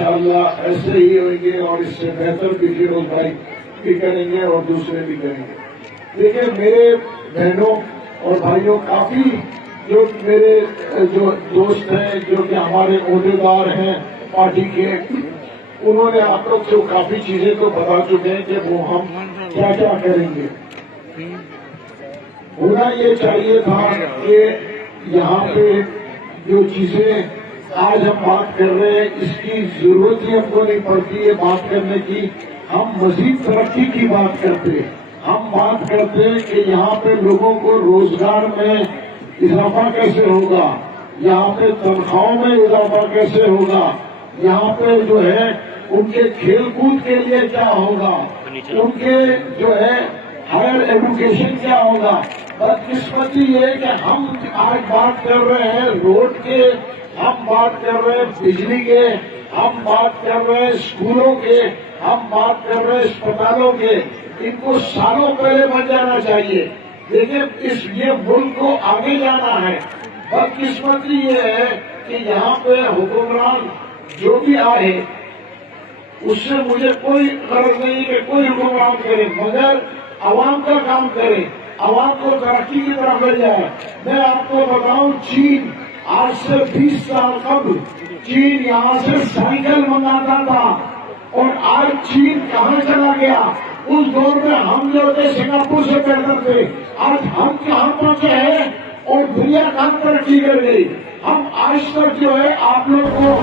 انشاءاللہ ایسے ہی ہوئیں گے اور اس سے بہتر بھی فیروز بھائی بھی کریں گے اور دوسرے بھی کریں گے۔ دیکھیں میرے بہنوں اور بھائیوں، کافی جو میرے جو دوست ہیں جو کہ ہمارے عہدیدار ہیں پارٹی کے، انہوں نے آپ لوگ سے کافی چیزیں تو بتا چکے ہیں کہ وہ ہم کیا کیا کریں گے۔ ہونا یہ چاہیے تھا کہ یہاں پہ جو چیزیں آج ہم بات کر رہے ہیں اس کی ضرورت ہی ہم کو نہیں پڑتی ہے بات کرنے کی۔ ہم مزید ترقی کی بات کرتے، ہم بات کرتے ہیں کہ یہاں پہ لوگوں کو روزگار میں اضافہ کیسے ہوگا، یہاں پہ تنخواہوں میں اضافہ کیسے ہوگا، یہاں پہ جو ہے ان کے کھیل کود کے لیے کیا ہوگا، ان کے جو ہے ہائر ایجوکیشن کیا ہوگا۔ بدقسمتی یہ ہے کہ ہم آج بات کر رہے ہیں روڈ کے، ہم بات کر رہے ہیں بجلی کے، ہم بات کر رہے ہیں اسکولوں کے، ہم بات کر رہے ہیں اسپتالوں کے۔ ان کو سالوں پہلے بن جانا چاہیے، لیکن اس یہ ملک کو آگے جانا ہے۔ بدقسمتی یہ ہے کہ یہاں پہ حکمران جو بھی آئے اس سے مجھے کوئی غرض نہیں کہ کوئی حکمران کرے، مگر عوام کا کام کرے، عوام کو ترقی کی طرف لے جائے۔ میں آپ کو بتاؤں، چین آج سے 20 سال قبل چین یہاں سے سائیکل منگاتا تھا، اور آج چین کہاں چلا گیا؟ اس دور میں ہم جو تھے سنگاپور سے بہتر تھے، آج ہم کہاں پہنچے ہیں اور دنیا کہاں ترقی کر گئی۔ ہم آج تک جو ہے آپ لوگ کو